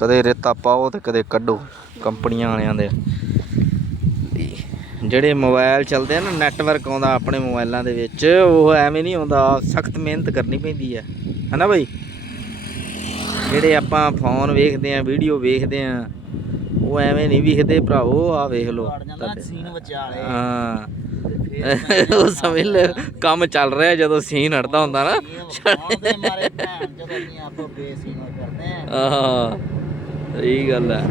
ਕਦੇ ਰੇਤਾ ਪਾਓ ਤੇ ਕਦੇ ਕੱਢੋ ਕੰਪਨੀਆਂ ਵਾਲਿਆਂ ਦੇ। ਜਿਹੜੇ ਮੋਬਾਈਲ ਚੱਲਦੇ ਆ ਨਾ ਨੈਟਵਰਕ ਆਉਂਦਾ ਆਪਣੇ ਮੋਬਾਈਲਾਂ ਦੇ ਵਿੱਚ ਉਹ ਐਵੇਂ ਨਹੀਂ ਆਉਂਦਾ ਸਖਤ ਮਿਹਨਤ ਕਰਨੀ ਪੈਂਦੀ ਹੈ ਹਨਾ ਬਈ? ਜਿਹੜੇ ਆਪਾਂ ਫੋਨ ਵੇਖਦੇ ਆ ਵੀਡੀਓ ਵੇਖਦੇ ਆ ਉਹ ਐਵੇਂ ਨਹੀਂ ਵਿਖਦੇ ਭਰਾਵੋ ਆ ਵੇਖ ਲਓ। ਸੀਨ ਵਿਚਾਲੇ। ਹਾਂ। ਉਹ ਸਮਝ ਲੈ ਕੰਮ ਚੱਲ ਰਿਹਾ ਜਦੋਂ ਸੀਨ ਹਟਦਾ ਹੁੰਦਾ ਨਾ। ਉਹਦੇ ਮਾਰੇ ਭੈਣ ਜਦੋਂ ਅਸੀਂ ਆਪੋ ਬੇਸੀਨ ਕਰਦੇ ਆ। ਆਹ। ਸਹੀ ਗੱਲ ਹੈ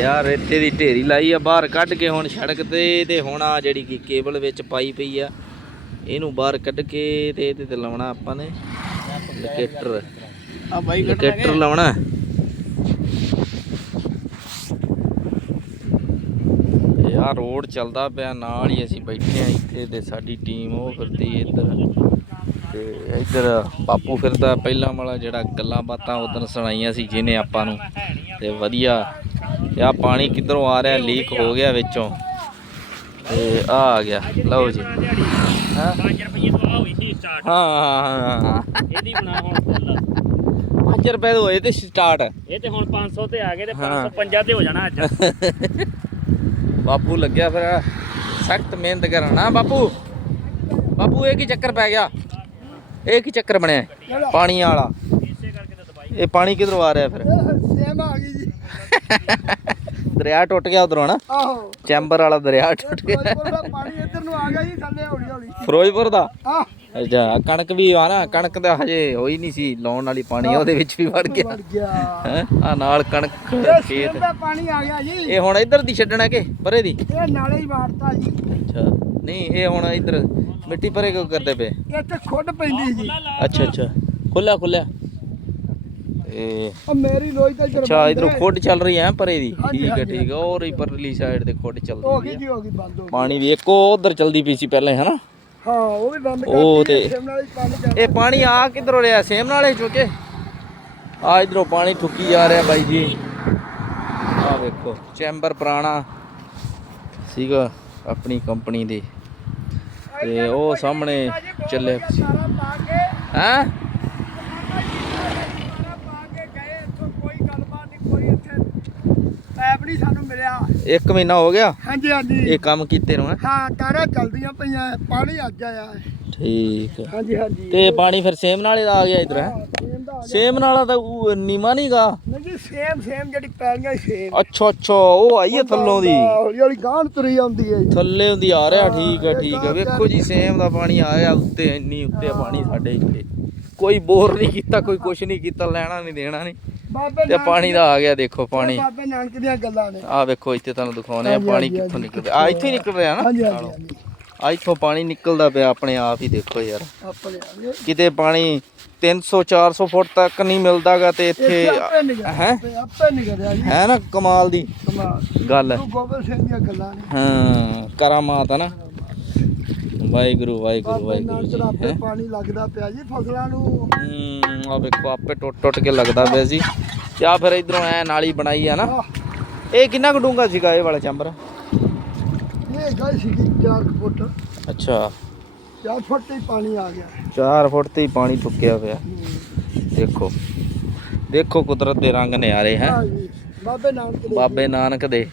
ਯਾਰ ਰੇਤੇ ਦੀ ਢੇਰੀ ਲਾਈ ਆ ਬਾਹਰ ਕੱਢ ਕੇ ਹੁਣ ਸੜਕ ਤੇ ਤੇ ਹੁਣ ਆ ਜਿਹੜੀ ਕੀ ਕੇਬਲ ਵਿੱਚ ਪਾਈ ਪਈ ਆ ਇਹਨੂੰ ਬਾਹਰ ਕੱਢ ਕੇ ਤੇ ਇਹਦੇ ਤੇ ਲਾਉਣਾ ਆਪਾਂ ਨੇ। ਲੋਕੇਟਰ। ਆ ਬਾਈ ਲੋਕੇਟਰ ਲਾਉਣਾ। ਯਾਰ ਰੋਡ ਚੱਲਦਾ ਪਿਆ ਨਾਲ ਹੀ ਅਸੀਂ ਬੈਠੇ ਆ ਇੱਥੇ ਤੇ ਸਾਡੀ ਟੀਮ ਉਹ ਫਿਰਦੀ ਇੱਧਰ। ਤੇ ਇੱਧਰ ਬਾਪੂ ਫਿਰਦਾ ਪਹਿਲਾਂ ਵਾਲਾ ਜਿਹੜਾ ਗੱਲਾਂ ਬਾਤਾਂ ਉਦੋਂ ਸੁਣਾਈਆਂ ਸੀ ਜਿਹਨੇ ਆਪਾਂ ਨੂੰ। ਤੇ ਵਧੀਆ। ਤੇ ਆ ਪਾਣੀ ਕਿੱਧਰੋਂ ਆ ਰਿਹਾ? ਲੀਕ ਹੋ ਗਿਆ ਵਿੱਚੋਂ। ਤੇ ਆ ਆ ਗਿਆ। ਲਓ ਜੀ। ਹਾਂ? 5 ਰੁਪਏ ਤੋਂ ਆ ਹੋਈ ਸੀ ਸਟਾਰਟ ਹਾਂ ਹਾਂ, ਇਹਦੀ ਬਣਾ ਹੁਣ ਫੁੱਲ। 5 ਰੁਪਏ ਦੇ ਹੋਏ ਤੇ ਸਟਾਰਟ ਇਹ ਤੇ ਹੁਣ 500 ਤੇ ਆ ਗਏ ਤੇ ਹਾਂ। 550 ਤੇ ਹੋ ਜਾਣਾ ਅੱਜ। ਬਾਪੂ ਲੱਗਿਆ ਫਿਰ। ਸਖਤ ਮਿਹਨਤ ਕਰਨਾ। ਬਾਪੂ। ਬਾਪੂ ਇਹ ਕੀ ਚੱਕਰ ਪੈ ਗਿਆ? ਇਹ ਕੀ ਚੱਕਰ ਬਣਿਆ ਪਾਣੀ ਵਾਲਾ। ਇਹ ਪਾਣੀ ਕਿਧਰੋਂ ਆ ਰਿਹਾ ਫਿਰ? ਸੇਮ ਆ ਗਈ ਜੀ। ਦਰਿਆ ਟੁੱਟ ਗਿਆ ਉਧਰੋਂ ਨਾ ਆਹੋ। ਚੈਂਬਰ ਵਾਲਾ ਦਰਿਆ ਟੁੱਟ ਗਿਆ। ਫਿਰੋਜ਼ਪੁਰ ਦਾ ਪਾਣੀ ਇੱਧਰ ਨੂੰ ਆ ਗਿਆ ਜੀ ਥੱਲੇ ਹੌਲੀ ਹੌਲੀ। ਫਿਰੋਜ਼ਪੁਰ ਦਾ? ਆ ਅੱਛਾ ਕਣਕ ਵੀ ਆ ਨਾ ਕਣਕ ਤਾਂ ਹਜੇ ਹੋਈ ਨਹੀਂ ਸੀ ਲਾਉਣ ਵਾਲੀ ਪਾਣੀ ਉਹਦੇ ਵਿੱਚ ਵੀ ਵੜ ਗਿਆ। ਵੜ ਗਿਆ। ਹੈ ਆ ਨਾਲ ਕਣਕ ਖੇਤ। ਦਾ ਪਾਣੀ ਆ ਗਿਆ ਜੀ। ਇਹ ਹੁਣ ਇੱਧਰ ਦੀ ਛੱਡਣਾ ਕਿ ਪਰੇ ਦੀ? ਇਹ ਨਾਲੇ ਹੀ ਵਾਰਤਾ ਜੀ। ਅੱਛਾ ਨਹੀਂ ਇਹ ਹੁਣ ਇੱਧਰ ਮਿੱਟੀ ਪਰੇ ਕਿਉਂ ਕਰਦੇ ਪਏ? ਇੱਥੇ ਖੁੱਡ ਪੈਂਦੀ ਜੀ। ਅੱਛਾ ਅੱਛਾ। ਖੁੱਲਿਆ ਖੁੱਲਿਆ ਇਹ ਮੇਰੀ ਲੋਈ ਤਾਂ ਅੱਛਾ ਇਧਰੋਂ। ਖੁੱਡ ਚੱਲ ਰਹੀ ਹੈ ਪਰੇ ਦੀ? ਠੀਕ ਹੈ ਠੀਕ ਹੈ। ਔਰ ਹੀ ਪਰਲੀ ਸਾਈਡ ਤੇ ਖੁੱਡ ਹੋ ਚੱਲਦੀ ਗਈ ਹੈ ਜੀ ਹੋ। ਗਈ ਬੰਦ ਹੋ ਗਈ। ਪਾਣੀ ਵੀ ਇੱਕੋ ਉਧਰ ਚੱਲਦੀ ਪਈ ਸੀ ਪਹਿਲੇ ਹਨਾ? ਹਾਂ ਉਹ ਵੀ ਬੰਦ ਉਹ ਕਰਤੀ ਤੇ- ਸਿਮ ਨਾਲ ਹੀ ਪਾਣੀ ਚੱਲ ਇਹ ਪਾਣੀ ਆ ਕਿਧਰੋਂ ਰਿਹਾ? ਸੇਮ ਨਾਲੇ ਚੋਕੇ? ਆ ਇਧਰੋਂ ਪਾਣੀ ਠੁੱਕੀ ਜਾ ਰਿਹਾ ਬਾਈ ਜੀ। ਆ ਵੇਖੋ ਚੈਂਬਰ ਪੁਰਾਣਾ ਸੀਗਾ ਆਪਣੀ ਕੰਪਨੀ ਦੇ। ਤੇ ਉਹ ਸਾਹਮਣੇ ਚੱਲੇ ਹੈ ਸਾਰਾ ਪਾ ਕੇ ਗਏ ਇੱਥੋਂ ਕੋਈ ਗੱਲਬਾਤ ਨਹੀਂ ਕੋਈ ਇੱਥੇ ਪੈਪ ਨਹੀਂ ਸਾਨੂੰ ਮਿਲਿਆ ਇੱਕ ਮਹੀਨਾ ਹੋ ਗਿਆ? ਹਾਂਜੀ ਹਾਂਜੀ। ਇਹ ਕੰਮ ਕੀਤੇ ਨੂੰ ਹੈਂ? ਹਾਂ ਕਾਰਾਂ ਚੱਲਦੀਆਂ ਪਈਆਂ ਪਾਣੀ ਅੱਜ ਆਇਆ ਹੈ। ਠੀਕ ਹੈ ਹਾਂਜੀ ਹਾਂਜੀ। ਤੇ ਪਾਣੀ ਫਿਰ ਸੇਮ ਨਾਲੇ ਦਾ ਆ ਗਿਆ ਇਧਰ ਹੈ? ਸੇਮ ਦਾ ਆ। ਸੇਮ ਨਾਲਾ ਤਾਂ ਉਹ ਨੀਮਾ ਨਹੀਂਗਾ ਨਹੀਂ ਜੀ ਸੇਮ ਸੇਮ ਜਿਹੜੀ ਪੈਲੀਆਂ ਸੇਮ। ਅੱਛਾ ਅੱਛਾ ਉਹ ਆਈ ਹੈ ਥੱਲੋਂ ਦੀ? ਹੌਲੀ ਹੌਲੀ ਗਾਂਹ ਤੁਰੀ ਆਉਂਦੀ ਹੈ ਜੀ। ਥੱਲੇ ਹੁੰਦੀ ਆ ਰਿਹਾ ਠੀਕ ਹੈ ਠੀਕ ਹੈ ਵੇਖੋ ਜੀ ਸੇਮ ਦਾ ਪਾਣੀ ਆਇਆ ਉੱਤੇ ਇੰਨੀ ਉੱਤੇ ਪਾਣੀ ਸਾਡੇ ਇੱਥੇ। ਕੋਈ ਬੋਰ ਨਹੀਂ ਕੀਤਾ ਕੋਈ ਕੁਛ ਨਹੀਂ ਕੀਤਾ ਲੈਣਾ ਨਹੀਂ ਦੇਣਾ ਨਹੀਂ। ਤੇ ਪਾਣੀ ਦਾ ਆ ਗਿਆ ਦੇਖੋ ਪਾਣੀ। ਬਾਬੇ ਨਾਨਕ ਦੀਆਂ ਗੱਲਾਂ ਨੇ। ਆ ਵੇਖੋ ਇੱਥੇ ਤੁਹਾਨੂੰ ਦਿਖਾਉਨੇ ਆ ਪਾਣੀ ਕਿੱਥੋਂ। ਨਿਕਲਦਾ। ਆ ਇੱਥੋਂ ਹੀ ਨਿਕਲ ਰਿਹਾ ਨਾ? ਆ ਇੱਥੋਂ ਪਾਣੀ ਨਿਕਲਦਾ ਪਿਆ ਆਪਣੇ ਆਪ ਹੀ ਦੇਖੋ ਯਾਰ। ਕਿਤੇ ਪਾਣੀ 300 400 ਫੁੱਟ ਤੱਕ ਨਹੀਂ ਮਿਲਦਾਗਾ ਤੇ ਇੱਥੇ ਇੱਥੇ ਆਪੇ ਨਿਕਲ ਹੈ? ਹੈ ਨਾ ਕਮਾਲ ਦੀ ਕਮਾਲ। ਗੱਲ ਗੁਰੂ ਗੋਬਿੰਦ ਸਿੰਘ ਦੀਆਂ ਗੱਲਾਂ ਨੇ। ਹਾਂ ਕਰਾਮਾਤ ਹੈ ਨਾ। ਵਾਹਿਗੁਰੂ ਵਾਹਿਗੁਰੂ ਵਾਹਿਗੁਰੂ ਜੀ ਹੈਂ। ਪਾਣੀ ਲੱਗਦਾ ਪਿਆ ਜੀ ਫਸਲਾਂ ਨੂੰ। ਹੂੰ ਆ ਵੇਖੋ ਆਪੇ ਟੁੱਟ ਟੁੱਟ ਕੇ ਲੱਗਦਾ ਪਿਆ ਸੀ। ਆ ਫਿਰ ਇਧਰੋਂ ਐ ਨਾਲੀ ਬਣਾਈ ਆ ਨਾ। ਆਹ, ਇਹ ਕਿੰਨਾ ਕੁ ਡੂੰਘਾ ਸੀਗਾ ਇਹ ਵਾਲਾ ਚੰਬਰ? ਇਹ ਗਈ ਸੀ 4 ਫੁੱਟ। ਅੱਛਾ। 4 ਫੁੱਟ ਤੇ ਹੀ ਪਾਣੀ ਆ ਗਿਆ। 4 ਫੁੱਟ ਤੇ ਹੀ ਪਾਣੀ ਟੁੱਕਿਆ ਪਿਆ। ਦੇਖੋ। ਦੇਖੋ ਕੁਦਰਤ ਦੇ ਰੰਗ ਨਿਆਰੇ ਹੈ? ਹਾਂ ਜੀ। ਬਾਬੇ ਨਾਨਕ ਦੇ। ਬਾਬੇ ਨਾਨਕ ਦੇ।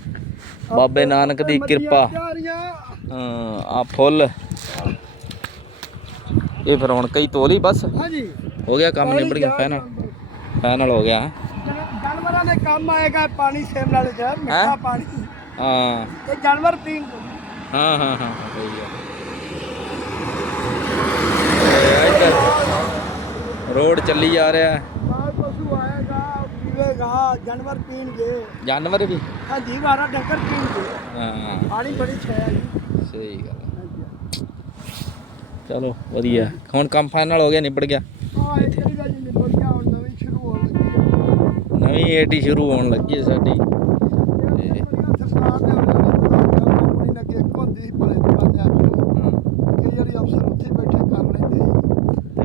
ਬਾਬੇ ਨਾਨਕ ਦੀ ਕਿਰਪਾ। ਆ ਫੁੱਲ। ਇਹ ਫਿਰ ਹੁਣ ਕਈ ਤੋਲੀ ਬਸ। ਹਾਂਜੀ। ਹੋ ਗਿਆ ਕੰਮ ਨਿਬੜ ਗਿਆ ਫਾਈਨਲ ਫਾਈਨਲ ਹੋ ਗਿਆ ਹੈਂ? ਜਾਨ- ਜਾਨਵਰਾਂ ਦੇ ਕੰਮ ਆਏਗਾ ਪਾਣੀ ਸੇਮ ਨਾਲ ਜਿਹੜਾ ਮਿੱਠਾ ਪਾਣੀ। ਹਾਂ। ਇਹ ਜਾਨਵਰ ਪੀਣ। ਹਾਂ ਹਾਂ ਹਾਂ ਸਹੀ ਹੈ ਰੋਡ ਚੱਲੀ ਜਾ ਰਿਹਾ। ਹੈ। ਮਾਲ ਪਸ਼ੂ ਆਏਗਾ ਪੀਵੇਗਾ ਜਾਨਵਰ ਪੀਣਗੇ। ਜਾਨਵਰ ਵੀ? ਹਾਂਜੀ ਵਾਰਾ ਡੰਗਰ ਪੀਣਗੇ। ਹਾਂ। ਪਾਣੀ ਬੜੀ ਛਾਇਆ ਜੀ। ਸਹੀ ਗੱਲ ਹੈ। ਚਲੋ ਵਧੀਆ। ਹੁਣ ਕੰਮ ਫਾਈਨਲ ਹੋ ਗਿਆ ਨਿਬੜ ਗਿਆ। ਨਵੀਂ ਏਟੀ ਸ਼ੁਰੂ ਹੋਣ ਲੱਗੀ ਹੈ ਸਾਡੀ।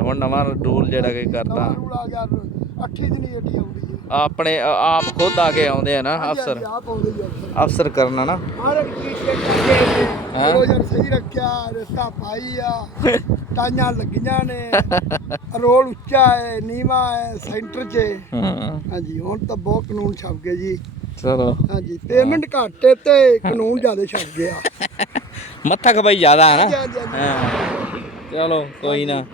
ਹੁਣ ਨਵਾਂ ਰੂਲ ਜਿਹੜਾ ਕਿ ਕਰਤਾ ਨਵਾਂ ਰੂਲ ਆ ਗਿਆ ਅੱਠੀ ਦਿਨੀ ਏਟੀ ਆਉਂਦੀ ਹੈ। ਆਪਣੇ ਆਪ ਖੁਦ ਆ ਕੇ ਆਉਂਦੇ ਆ ਨਾ ਅਫਸਰ। ਅਫਸਰ ਕਰਨਾ ਨਾ। ਹਰ ਇੱਕ ਚੀਜ਼ ਤੇ ਕਰਦੇ ਨੇ ਹੈਂ? ਚਲੋ ਯਾਰ ਸਹੀ ਰੱਖਿਆ ਰਿਸ਼ਤਾ ਪਾਈ ਆ ਟਾਈਆਂ ਲੱਗੀਆਂ ਨੇ ਰੋਲ ਉੱਚਾ ਹੈ ਨੀਵਾ ਹੈ ਸੈਂਟਰ 'ਚ ਹੈ। ਹਾਂ ਹਾਂਜੀ ਹੁਣ ਤਾਂ ਬਹੁਤ ਕਾਨੂੰਨ ਛਪ ਗਏ ਜੀ ਚਲੋ ਹਾਂਜੀ ਪੇਮੈਂਟ ਘੱਟ ਹੈ ਤੇ ਕਾਨੂੰਨ ਜ਼ਿਆਦਾ ਛਪ ਗਿਆ ਮੱਥਾ ਖਵਾਈ ਜ਼ਿਆਦਾ ਹੈ ਨਾ ਹਾਂਜੀ, ਹਾਂਜੀ। ਹਾਂ ਚਲੋ ਕੋਈ ਨਾ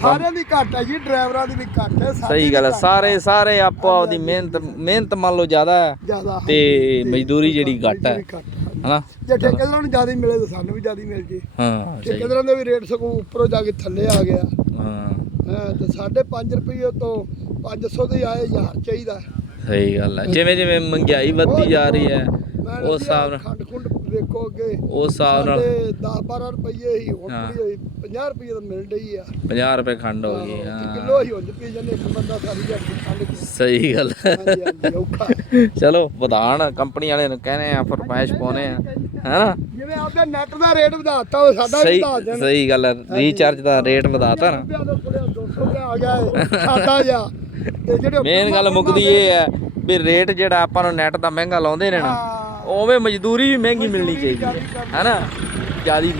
ਸਾਰਿਆਂ ਦੀ ਘੱਟ ਹੈ ਜੀ ਡਰਾਈਵਰਾਂ ਦੀ ਵੀ ਘੱਟ ਹੈ ਸਾਡੀ ਸਹੀ ਗੱਲ ਹੈ ਘੱਟ ਸਾਰੇ ਸਾਰੇ ਆਪੋ ਆਪਦੀ ਮਿਹਨਤ ਮਿਹਨਤ ਮੰਨ ਲਓ ਜ਼ਿਆਦਾ ਹੈ ਜ਼ਿਆਦਾ ਤੇ ਮਜ਼ਦੂਰੀ ਜਿਹੜੀ ਘੱਟ ਹੈ। ਮਜ਼ਦੂਰੀ ਘੱਟ ਹੈ। ਹਨਾ? ਜੇ ਠੇਕੇਦਾਰਾਂ ਨੂੰ ਜ਼ਿਆਦਾ ਮਿਲੇ ਤਾਂ ਸਾਨੂੰ ਵੀ ਜ਼ਿਆਦਾ ਮਿਲ ਜੇ। ਹਾਂ ਸਹੀ। ਠੇਕੇਦਾਰਾਂ ਦਾ ਵੀ ਰੇਟ ਸਗੋਂ ਉੱਪਰੋਂ ਜਾ ਕੇ ਥੱਲੇ ਆ ਗਿਆ। ਹਾਂ। ਹਾਂ ਤੇ ਸਾਡੇ 5 ਰੁਪਏ ਤੋਂ 500 ਦੇ ਆਏ 1000 ਚਾਹੀਦਾ। ਸਹੀ ਗੱਲ ਹੈ ਜਿਵੇਂ ਜਿਵੇਂ ਮਹਿੰਗਾਈ ਵੱਧਦੀ ਜਾ ਰਹੀ ਹੈ ਉਸ ਹਿਸਾਬ ਨਾਲ ਖੰਡ ਖੁੰਡ ਵੇਖੋ ਅੱਗੇ ਉਸ ਹਿਸਾਬ ਨਾਲ 10 12 ਰੁਪਏ ਹੀ ਹੁਣ ਹਾਂ। ਪੂਰੀ ਹੋਈ 50 ਰੁਪਏ ਤਾਂ ਮਿਲ ਰਹੀ ਆ। 50 ਰੁਪਏ ਖੰਡ ਹੋ ਗਈ ਕਿਲੋ ਹਾਂ। ਹੀ ਹੁੰਦੀ ਪਈ ਜਾਂਦੇ ਇੱਕ ਬੰਦਾ ਸਾਰੀ ਜੱਟ ਖੰਡ ਕੇ ਸਹੀ ਗੱਲ। ਹੈ ਹਾਂਜੀ ਹਾਂਜੀ ਔਖਾ। ਚਲੋ ਵਧਾਣ ਕੰਪਨੀ ਵਾਲੇ ਨੂੰ ਕਹਿੰਦੇ ਆ ਫਰਮਾਇਸ਼ ਪਾਉਨੇ ਆ। ਹੈਨਾ? ਜਿਵੇਂ ਆਪਦੇ ਨੈਟ ਦਾ ਰੇਟ ਵਧਾਤਾ ਉਹ ਸਾਡਾ ਵੀ ਸਹੀ ਵਧਾ ਦੇਣ। ਸਹੀ ਗੱਲ ਹੈ ਰੀਚਾਰਜ ਦਾ ਰੇਟ ਵਧਾਤਾ ਨਾ। ਰੁਪਿਆ ਤੋਂ ਥੋੜ੍ਹਾ 200 ਰੁਪਇਆ ਆ ਗਿਆ ਹੈ ਸਾਦਾ ਜਾ ਤੇ ਜਿਹੜੇ ਮੇਨ ਗੱਲ ਮੁੱਕਦੀ ਇਹ ਹੈ ਵੀ ਰੇਟ ਜਿਹੜਾ ਆਪਾਂ ਨੂੰ ਨੈਟ ਦਾ ਮਹਿੰਗਾ ਲਾਉਂਦੇ ਨੇ ਨਾ। ਉਵੇਂ ਮਜ਼ਦੂਰੀ ਵੀ ਮਹਿੰਗੀ ਮਿਲਣੀ ਚਾਹੀਦੀ ਹੈ ਹੈਨਾ? ਜਿਆਦੀ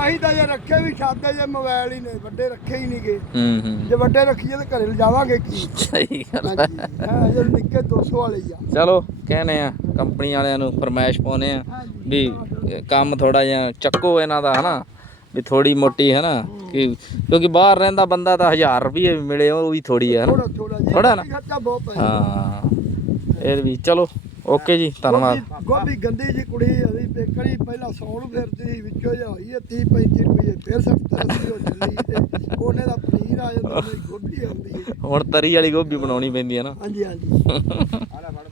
ਅਸੀਂ ਤਾਂ ਜੇ ਰੱਖੇ ਵੀ ਸਾਦੇ ਜੇ ਮੋਬਾਈਲ ਹੀ ਨੇ ਵੱਡੇ ਰੱਖੇ ਹੀ ਨਹੀਂਗੇ। ਹੂੰ ਹੂੰ। ਜੇ ਵੱਡੇ ਰੱਖੀਏ ਤਾਂ ਘਰੇ ਲਿਜਾਵਾਂਗੇ ਕੀ? ਸਹੀ ਗੱਲ ਹੈ ਹਾਂ ਜੇ ਨਿੱਕੇ 200 ਵਾਲੇ ਹੀ ਆ। ਚਲੋ ਕਹਿੰਦੇ ਆ ਕੰਪਨੀ ਵਾਲਿਆਂ ਨੂੰ ਫਰਮਾਇਸ਼ ਪਾਉਨੇ ਆ ਵੀ ਕੰਮ ਥੋੜਾ ਜਿਹਾ ਚੱਕੋ ਇਹਨਾਂ ਦਾ ਹਨਾ? ਵੀ ਥੋੜੀ ਮੋਟੀ ਹਨਾ? ਕਿ ਕਿਉਂਕਿ ਬਾਹਰ ਰਹਿੰਦਾ ਬੰਦਾ ਤਾਂ 1000 ਰੁਪਏ ਵੀ ਮਿਲੇ ਉਹ ਵੀ ਥੋੜੀ ਹੈ ਥੋੜਾ ਹਨਾ ਥੋੜਾ ਨਾ? ਖਰਚਾ ਬਹੁਤ ਪੈ ਹਾਂ। ਇਹ ਵੀ ਚਲੋ। ਓਕੇ ਜੀ ਧੰਨਵਾਦ। ਗੋਭੀ- ਗੋਭੀ ਗੰਦੀ ਜੀ ਕੁੜੀ ਅਸੀਂ ਪੇਕੜੀ ਪਹਿਲਾਂ ਸੌਣ ਫਿਰਦੀ ਸੀ, ਵਿੱਚੋਂ ਜਿਹਾ ਹੋਈ ਹੈ 30 35 ਰੁਪਏ ਫਿਰ 70 80 ਹੋ ਚੱਲੀ ਤੇ ਉਹਨੇ ਦਾ ਪਨੀਰ ਆ ਜਾਂਦਾ ਗੋਭੀ ਆਉਂਦੀ ਹੈ। ਹੁਣ ਤਰੀ ਵਾਲੀ ਗੋਭੀ ਬਣਾਉਣੀ ਪੈਂਦੀ ਹੈ ਨਾ। ਹਾਂਜੀ ਹਾਂਜੀ।